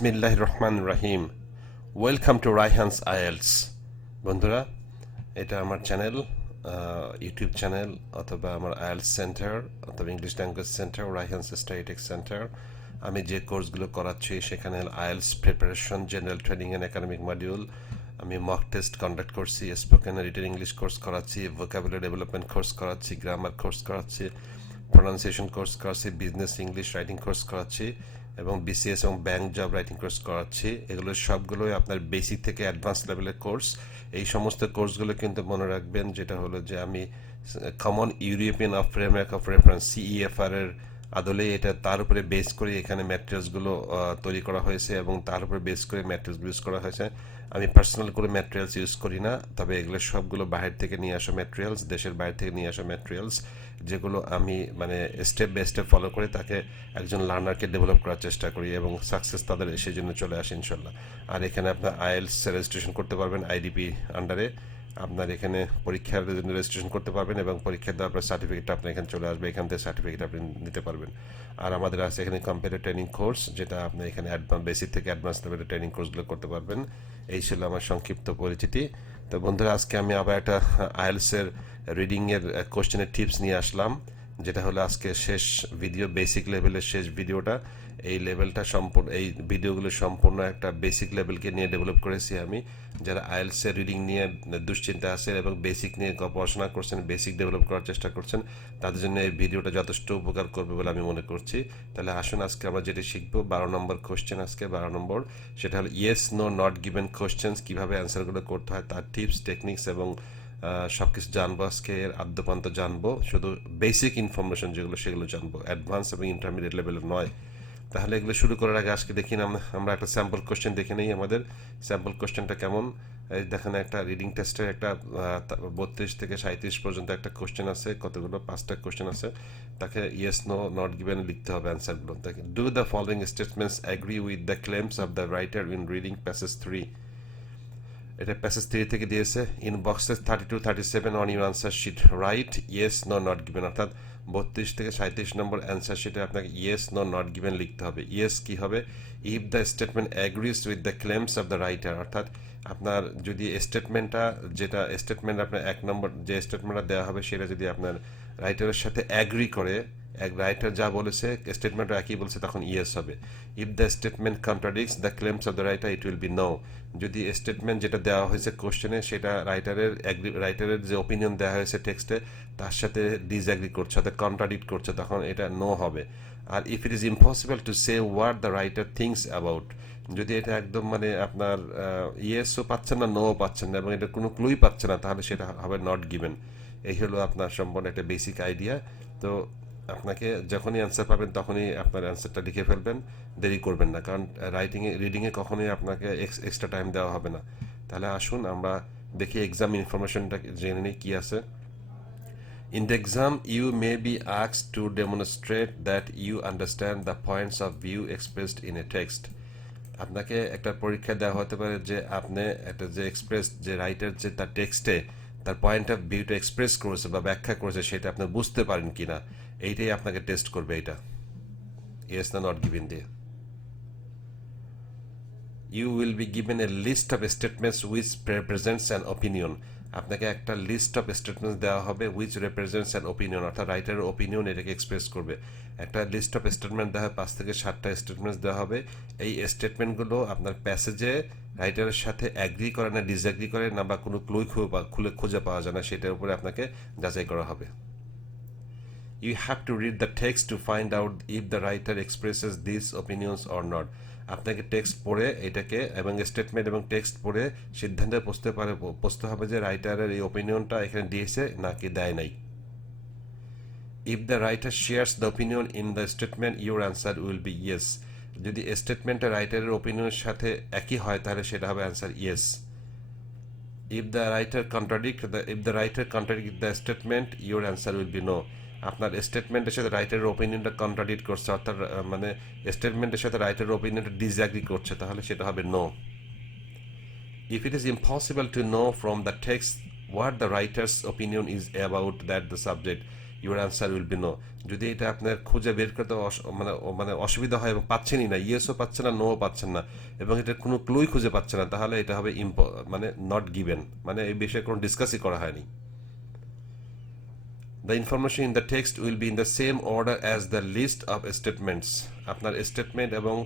বিসমিল্লাহির রহমানির রহিম। Welcome to Raihan's IELTS. বন্ধুরা, এটা আমার চ্যানেল, ইউটিউব চ্যানেল অথবা আমার আইএলস সেন্টার অথবা English language centre, Raihan's studytech centre. আমি যে কোর্সগুলো করাচ্ছি সেখানে IELTS preparation, general training and academic module, আমি মক টেস্ট কন্ডাক্ট করছি, স্পোকেন রিটেন ইংলিশ কোর্স করাচ্ছি, ভোকাবুলারি ডেভেলপমেন্ট কোর্স করাচ্ছি, গ্রামার কোর্স করাচ্ছি, প্রনাউন্সিয়েশন কোর্স করাচ্ছি, বিজনেস ইংলিশ রাইটিং কোর্স করাচ্ছি এবং বিসিএস এবং ব্যাংক জব রাইটিং কোর্স করাচ্ছি। এগুলো সবগুলোই আপনার বেসিক থেকে অ্যাডভান্স লেভেলের কোর্স। এই সমস্ত কোর্সগুলো কিন্তু মনে রাখবেন, যেটা হলো যে আমি common European of framework of reference CEFR এর আদলে এটা তার উপরে বেস করে এখানে ম্যাটেরিয়ালসগুলো তৈরি করা হয়েছে এবং তার উপরে বেস করে ম্যাটেরিয়ালস ইউজ করা হয়েছে। আমি পার্সোনাল করে ম্যাটেরিয়ালস ইউজ করি না, তবে এগুলো সবগুলো বাইরে থেকে নিয়ে আসা ম্যাটেরিয়ালস, দেশের বাইরে থেকে নিয়ে আসা ম্যাটেরিয়ালস, যেগুলো আমি মানে স্টেপ বাই স্টেপ ফলো করে তাকে একজন লার্নারকে ডেভেলপ করার চেষ্টা করি এবং সাকসেস তাদের সেই জন্য চলে আসে ইনশাল্লাহ। আর এখানে আপনার আইএলস রেজিস্ট্রেশন করতে পারবেন আইডিপি আন্ডারে। আপনার এখানে পরীক্ষার জন্য রেজিস্ট্রেশন করতে পারবেন এবং পরীক্ষা দেওয়ার পর সার্টিফিকেটটা আপনার এখানে চলে আসবে, এখান থেকে সার্টিফিকেট আপনি নিতে পারবেন। আর আমাদের আছে এখানে কম্পিউটার ট্রেনিং কোর্স, যেটা আপনি এখানে বেসিক থেকে অ্যাডভান্স লেভেলের ট্রেনিং কোর্সগুলো করতে পারবেন। এই ছিল আমার সংক্ষিপ্ত পরিচিতি। তো বন্ধুরা, আজকে আমি আবার একটা আইএলসের রিডিংয়ের কোশ্চেনের টিপস নিয়ে আসলাম, যেটা হলো আজকে শেষ ভিডিও, বেসিক লেভেলের শেষ ভিডিওটা। এই লেভেলটা সম্পূর্ণ, এই ভিডিওগুলো সম্পূর্ণ একটা বেসিক লেভেলকে নিয়ে ডেভেলপ করেছি আমি। যারা আইএলসের রিডিং নিয়ে দুশ্চিন্তা আছে এবং বেসিক নিয়ে পড়াশোনা করছেন, বেসিক ডেভেলপ করার চেষ্টা করছেন, তাদের জন্য এই ভিডিওটা যথেষ্ট উপকার করবে বলে আমি মনে করছি। তাহলে আসুন আজকে আমরা যেটি শিখবো, 12 নম্বর কোশ্চেন, আজকে 12 নম্বর, সেটা হলো yes no not given questions, কীভাবে অ্যান্সারগুলো করতে হয় তার টিপস, টেকনিক্স এবং সব কিছু জানবো আজকে। এর আদ্যপান্ত জানবো, শুধু বেসিক ইনফরমেশন যেগুলো সেগুলো জানবো, অ্যাডভান্স এবং ইন্টারমিডিয়েট লেভেলের নয়। তাহলে এগুলো শুরু করার আগে আজকে দেখি না আমরা একটা স্যাম্পল কোশ্চেন দেখে নেই। আমাদের স্যাম্পল কোশ্চেনটা কেমন, এই দেখেন একটা রিডিং টেস্টের একটা 32 থেকে 37 পর্যন্ত একটা কোশ্চেন আছে, কতগুলো 5টা কোশ্চেন আছে। তাকে ইয়েস নো নট গিভেন লিখতে হবে অ্যান্সারগুলো। তাকে do the following statements agree with the claims of the writer in reading passage 3। এটা প্যাসেজ 3 থেকে দিয়েছে। In boxes 32-37 on your answer sheet write yes no not given, অর্থাৎ 32 থেকে 37 নম্বর অ্যান্সার শিটে আপনাকে ইয়েস নো নট গিভেন লিখতে হবে। Yes কি হবে, if the statement agrees with the claims of the writer, অর্থাৎ আপনার যদি স্টেটমেন্টটা, যেটা স্টেটমেন্ট আপনার 1 নম্বর যে স্টেটমেন্টটা দেওয়া হবে সেটা যদি আপনার রাইটারের সাথে অ্যাগ্রি করে, এক রাইটার যা বলেছে স্টেটমেন্টও একই বলছে, তখন ইয়েস হবে। If the statement contradicts the claims of the writer it will be no. যদি স্টেটমেন্ট যেটা দেওয়া হয়েছে কোশ্চেনে সেটা রাইটারের যে ওপিনিয়ন দেওয়া হয়েছে টেক্সটে তার সাথে ডিসঅ্যাগ্রি করছে, অর্থাৎ কন্ট্রাডিক্ট করছে, তখন এটা নো হবে। আর if it is impossible to say what the writer thinks about, যদি এটা একদম মানে আপনার ইয়েসও পাচ্ছেন না, নোও পাচ্ছেন না এবং এটা কোনো ক্লুই পাচ্ছে না, তাহলে সেটা হবে নট গিভেন। এই হলো আপনার সম্পূর্ণ একটা বেসিক আইডিয়া। তো আপনাকে যখনই অ্যান্সার পাবেন তখনই আপনার অ্যান্সারটা লিখে ফেলবেন, দেরি করবেন না, কারণ রিডিংয়ে কখনোই আপনাকে এক্সট্রা টাইম দেওয়া হবে না। তাহলে আসুন আমরা দেখি এক্সাম ইনফরমেশনটা জেনে নিই কী আছে। In the exam, you may be asked to demonstrate that you understand the points of view expressed in a text. আপনাকে একটা পরীক্ষা দেওয়া হতে পারে যে আপনি একটা যে যে রাইটার যে তার টেক্সটে তার পয়েন্ট অফ ভিউটা এক্সপ্রেস করেছে বা ব্যাখ্যা করেছে সেটা আপনি বুঝতে পারেন কিনা, এইটাই আপনাকে টেস্ট করবে। এটা ইয়েস না নট গিভেন দিয়ে। You will be given a list of statements which represents an opinion. আপনাকে একটা লিস্ট অফ স্টেটমেন্টস দেওয়া হবে উইচ রিপ্রেজেন্টস অ্যান ওপিনিয়ন, অর্থাৎ রাইটারের ওপিনিয়ন এটাকে এক্সপ্রেস করবে। একটা লিস্ট অফ স্টেটমেন্ট দেওয়া হয়, 5 থেকে 7টা স্টেটমেন্টস দেওয়া হবে। এই স্টেটমেন্টগুলো আপনার প্যাসেজে রাইটারের সাথে অ্যাগ্রি করে না, ডিসঅ্যাগ্রি করে না, বা কোনো ক্লুই খুঁজে পাওয়া যায় না, সেটার উপরে আপনাকে যাচাই করা হবে। You have to read the text to find out if the writer expresses these opinions or not. আপনাকে টেক্সট পড়ে এটাকে এবং স্টেটমেন্ট এবং টেক্সট পড়ে সিদ্ধান্তে পৌঁছতে হবে যে রাইটারের এই ওপিনিয়নটা এখানে দিয়েছে নাকি দেয় নাই। If the writer shares the opinion in the statement, your answer will be yes. যদি স্টেটমেন্টটা রাইটারের ওপিনিয়নের সাথে একই হয় তাহলে সেটা হবে answer yes. If the writer contradict the statement, your answer will be no. আপনার স্টেটমেন্টের সাথে রাইটারের ওপিনিয়নটা কন্ট্রাডিক্ট করছে, অর্থাৎ মানে স্টেটমেন্টের সাথে রাইটারের ওপিনিয়নটা ডিসঅ্যাগ্রি করছে, তাহলে সেটা হবে no. If it is impossible to know from the text what the writer's opinion is about that the subject, your answer will be no. যদি এটা আপনার খুঁজে বের করতে মানে অসুবিধা হয় এবং পাচ্ছেনই না, ইয়েসও পাচ্ছেন না, নোও পাচ্ছেন না, এবং এটার কোনো ক্লুই খুঁজে পাচ্ছেন না, তাহলে এটা হবে মানে নট গিভেন, মানে এই বিষয়ে কোনো ডিসকাসই করা হয়নি। The information in the text will be in the same order as the list of statements. আপনার স্টেটমেন্ট এবং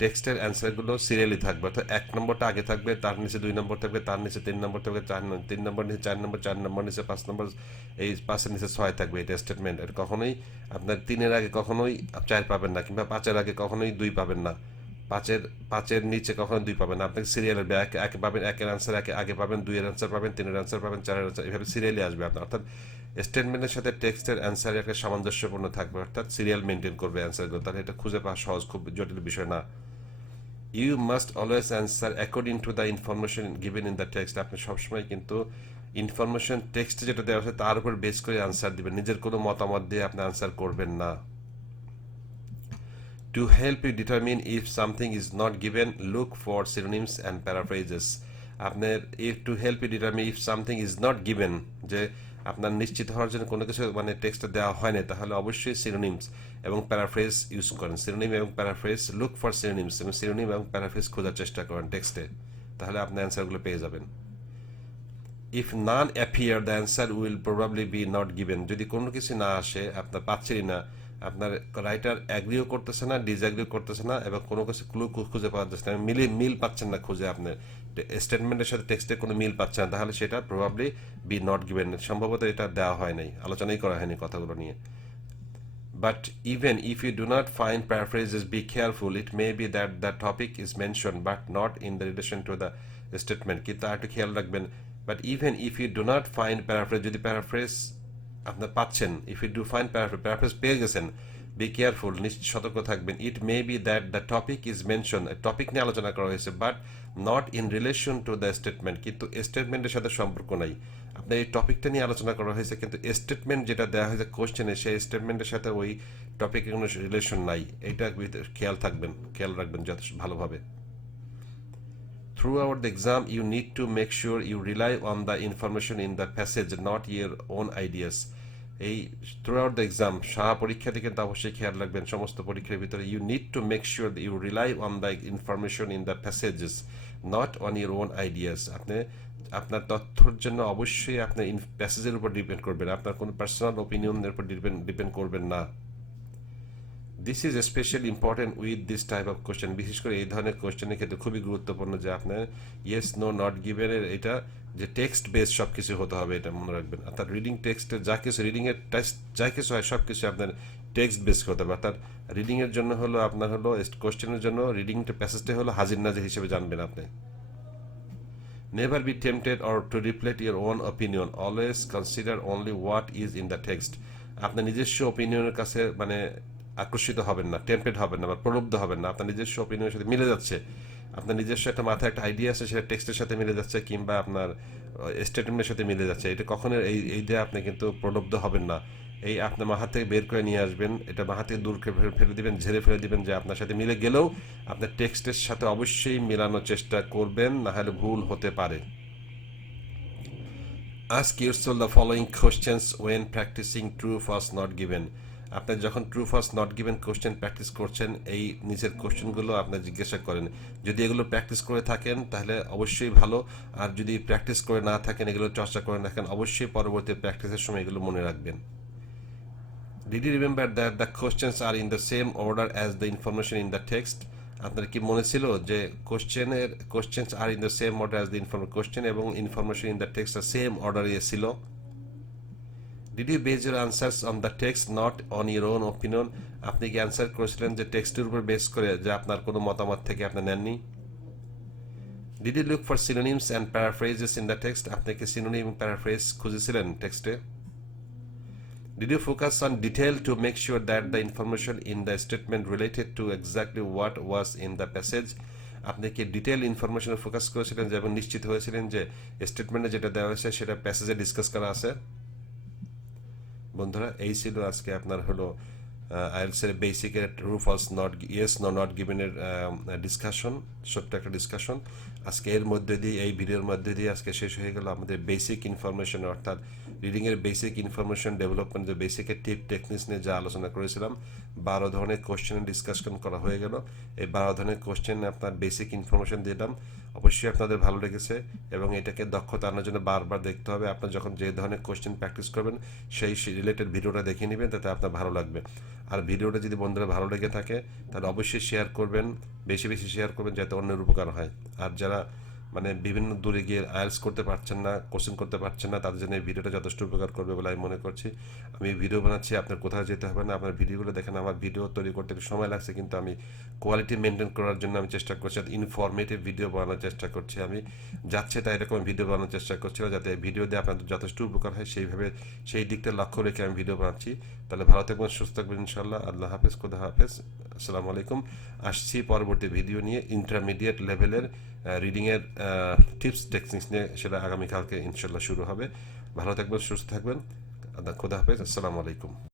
টেক্সটের অ্যান্সারগুলো সিরিয়ালি থাকবে, অর্থাৎ 1 নম্বরটা আগে থাকবে, তার নিচে 2 নম্বর থাকবে, তার নিচে 3 নম্বর থাকবে, 3 নম্বর নিচে 4 নম্বর, 4 নম্বর নিচে 5 নম্বর, এই 5-এর নিচে 6 থাকবে। এটা স্টেটমেন্ট। এটা কখনোই আপনার 3-এর আগে কখনোই 4 পাবেন না, কিংবা 5-এর আগে কখনোই 2 পাবেন না, 5-এর নিচে কখনো 2 পাবেন না। আপনাকে সিরিয়ালের একে পাবেন, 1-এর অ্যান্সার আগে পাবেন, 2-এর অ্যান্সার পাবেন, 3-এর অ্যান্সার পাবেন, 4-এর অ্যান্সার, এভাবে সিরিয়ালি আসবে আপনার। অর্থাৎ স্টেটমেন্টের সাথে টেক্সটের অ্যান্সার একটা সামঞ্জস্যপূর্ণ থাকবে, অর্থাৎ সিরিয়াল মেনটেন করবে অ্যান্সারগুলো, তাহলে এটা খুঁজে পাওয়া সহজ, খুব জটিল বিষয় না। You must always answer according to the information given in the text. আপনি সবসময় কিন্তু ইনফরমেশন টেক্সটে যেটা দেওয়া আছে তার উপর বেস করে আনসার দিবেন, নিজের কোনো মতামত দিয়ে আপনি আনসার করবেন না। To help you determine if something is not given, look for synonyms and paraphrases. আপনার to help you determine if something is not given, যে আপনার নিশ্চিত হওয়ার জন্য কোনো কিছু মানে টেক্সটে দেওয়া হয় না, তাহলে অবশ্যই সিনোনিমস এবং প্যারাফ্রেজ ইউজ করেন। সিনোনিম এবং প্যারাফ্রেজ, লুক ফর সিনোনিমস এবং সিনোনিম এবং প্যারাফ্রেজ খোঁজার চেষ্টা করেন টেক্সটে, তাহলে আপনি অ্যান্সারগুলো পেয়ে যাবেন। If none appear, the answer will probably be not given. যদি কোনো কিছু না আসে, আপনার পাচ্ছেনই না, আপনার রাইটার অ্যাগ্রিও করতেছে না, ডিসঅ্যাগ্রিও করতেছে না, এবং কোনো কিছু ক্লু খুঁজে পাওয়া যাচ্ছে না, মিল পাচ্ছেন না খুঁজে, আপনার স্টেটমেন্টের সাথে টেক্সটে কোনো মিল পাচ্ছেন না, তাহলে সেটা প্রবাবলি বি নট গিভেন, সম্ভবত এটা দেওয়া হয় নাই, আলোচনাই করা হয়নি কথাগুলো নিয়ে। But even if you do not find paraphrases, be careful. It may be that the topic is mentioned but not in the relation to the statement. কিন্তু আর একটু খেয়াল রাখবেন, but even if you do not find paraphrase, যদি paraphrase আপনার পাচ্ছেন, if you do find paraphrase পেয়ে গেছেন, be careful, সতর্ক থাকবেন। It may be that the topic is mentioned, topic নিয়ে আলোচনা করা হয়েছে, but not in relation to the statement, কিন্তু স্টেটমেন্টের সাথে সম্পর্ক নাই। আপনার এই টপিকটা নিয়ে আলোচনা করা হয়েছে, কিন্তু স্টেটমেন্ট যেটা দেওয়া হয়েছে কোশ্চেনে, সেই স্টেটমেন্টের সাথে ওই টপিকের কোনো রিলেশন নাই, এইটা খেয়াল রাখবেন যথেষ্ট ভালোভাবে। Throughout the exam, you need to make sure you rely on the information in the passage, not your own ideas. এই throughout the exam, সারা পরীক্ষাতে কিন্তু অবশ্যই খেয়াল রাখবেন, সমস্ত পরীক্ষার ভিতরে you need to make sure that you rely on the information in the passages, not on your own ideas. আপনি আপনার তথ্যের জন্য অবশ্যই আপনার প্যাসেজের উপর ডিপেন্ড করবেন, আপনার কোনো পার্সোনাল ওপিনিয়নের উপর ডিপেন্ড করবেন না। This is specially important with this type of question. বিশেষ করে এই ধরনের কোশ্চেনের ক্ষেত্রে খুবই গুরুত্বপূর্ণ যে আপনার ইয়েস নো নট গিভেনের এটা যে টেক্সট বেস সব কিছু হতে হবে, এটা মনে রাখবেন। অর্থাৎ রিডিং টেক্সটের যা কিছু রিডিংয়ের টেক্সট যা কিছু হয় সব কিছু আপনার টেক্সট বেস হতে হবে। অর্থাৎ রিডিংয়ের জন্য হলো আপনার হলো কোশ্চেনের জন্য রিডিংটা প্যাসেজটা হলো হাজির নাজির হিসেবে জানবেন আপনি। Never be tempted or to reflect your own opinion. Always consider only what is in the text. আপনার নিজস্ব ওপিনিয়নের কাছে মানে আকর্ষিত হবেন না, টেম্পটেড হবেন না বা প্রলুব্ধ হবেন না। আপনার নিজস্ব ওপিনিয়নের সাথে মিলে যাচ্ছে, আপনার নিজস্ব একটা মাথায় একটা আইডিয়া আছে, সেটা টেক্সটের সাথে মিলে যাচ্ছে, কিংবা আপনার স্টেটমেন্টের সাথে মিলে যাচ্ছে, এটা কখনো এই দিয়ে আপনি কিন্তু প্রলুব্ধ হবেন না। এই আপনার মাথা থেকে বের করে নিয়ে আসবেন, এটা মাথা থেকে দূর করে ফেলে দিবেন, ঝেড়ে ফেলে দিবেন, যে আপনার সাথে মিলে গেলেও আপনার টেক্সটের সাথে অবশ্যই মেলানোর চেষ্টা করবেন, না হলে ভুল হতে পারে। Ask yourself the following questions when practicing true false not given. আপনি যখন true false not given question practice করছেন, এই নিচের কোশ্চেনগুলো আপনার জিজ্ঞাসা করেন। যদি এগুলো প্র্যাকটিস করে থাকেন তাহলে অবশ্যই ভালো, আর যদি প্র্যাকটিস করে না থাকেন, এগুলো চর্চা করে রাখেন, অবশ্যই পরবর্তী প্র্যাকটিসের সময় এগুলো মনে রাখবেন। Did you remember that the questions are in the same order as the information in the text? আপনার কি মনে ছিল যে questions are in the same order as the question এবং information in the text are same অর্ডারে ছিল? Did you base your answers on the text, not on your own opinion? আপনি কি অ্যান্সার করেছিলেন যে টেক্সটের উপর বেস করে, যে আপনার কোনো মতামত থেকে আপনি নেননি? Did you look for synonyms and paraphrases in the text? আপনি কি সিনোনিম এবং প্যারাফ্রেজ খুঁজেছিলেন টেক্সটে? Did you focus on detail to make sure that the information in the statement related to exactly what was in the passage? আপনি কি detail ইনফরমেশনে focus করেছিলেন যে এবং নিশ্চিত হয়েছিলেন যে স্টেটমেন্টে যেটা দেওয়া হয়েছে সেটা প্যাসেজে ডিসকাস করা আছে? বন্ধুরা, এই ছিল আজকে আপনার হলো আইএলসের বেসিকের true false not yes not গিভেনের ডিসকাশন, ছোট্ট একটা ডিসকাশন আজকে এর মধ্যে দিয়ে, এই ভিডিওর মধ্যে দিয়ে আজকে শেষ হয়ে গেল আমাদের বেসিক ইনফরমেশন, অর্থাৎ রিডিংয়ের বেসিক ইনফরমেশন ডেভেলপমেন্ট, যে বেসিকের টিপ টেকনিক্স নিয়ে যা আলোচনা করেছিলাম। 12 ধরনের কোশ্চেনের ডিসকাশন করা হয়ে গেল। এই 12 ধরনের কোশ্চেন আপনার বেসিক ইনফরমেশন দিলাম, অবশ্যই আপনাদের ভালো লেগেছে এবং এটাকে দক্ষতা আনার জন্য বারবার দেখতে হবে। আপনার যখন যে ধরনের কোশ্চেন প্র্যাকটিস করবেন সেই রিলেটেড ভিডিওটা দেখে নেবেন, তাতে আপনার ভালো লাগবে। আর ভিডিওটা যদি বন্ধুরা ভালো লেগে থাকে তাহলে অবশ্যই শেয়ার করবেন, বেশি বেশি শেয়ার করবেন, যাতে অন্যের উপকার হয়। আর যারা মানে বিভিন্ন দূরে গিয়ে আইএলস করতে পারছেন না, কোচিং করতে পারছেন না, তাদের জন্য এই ভিডিওটা যথেষ্ট উপকার করবে বলে আমি মনে করছি। আমি ভিডিও বানাচ্ছি, আপনার কোথাও যেতে হবে না। আপনার ভিডিওগুলো দেখেন, আমার ভিডিও তৈরি করতে একটু সময় লাগছে, কিন্তু আমি কোয়ালিটি মেনটেন করার জন্য আমি চেষ্টা করছি, ইনফরমেটিভ ভিডিও বানানোর চেষ্টা করছি। আমি যাচ্ছে তাই এরকম ভিডিও বানানোর চেষ্টা করছি, যাতে ভিডিও দিয়ে আপনাদের যথেষ্ট উপকার হয়, সেইভাবে সেই দিকটা লক্ষ্য রেখে আমি ভিডিও বানাচ্ছি। তাহলে ভালো থাকবেন, সুস্থ থাকবেন ইনশাল্লাহ। আল্লাহ হাফেজ, খুদা হাফেজ, আসসালামু আলাইকুম। আসছি পরবর্তী ভিডিও নিয়ে, ইন্টারমিডিয়েট লেভেলের রিডিংয়ের টিপস টেকনিক্স নিয়ে, সেটা আগামীকালকে ইনশাল্লাহ শুরু হবে। ভালো থাকবেন, সুস্থ থাকবেন, খুদা হাফেজ, আসসালামু আলাইকুম।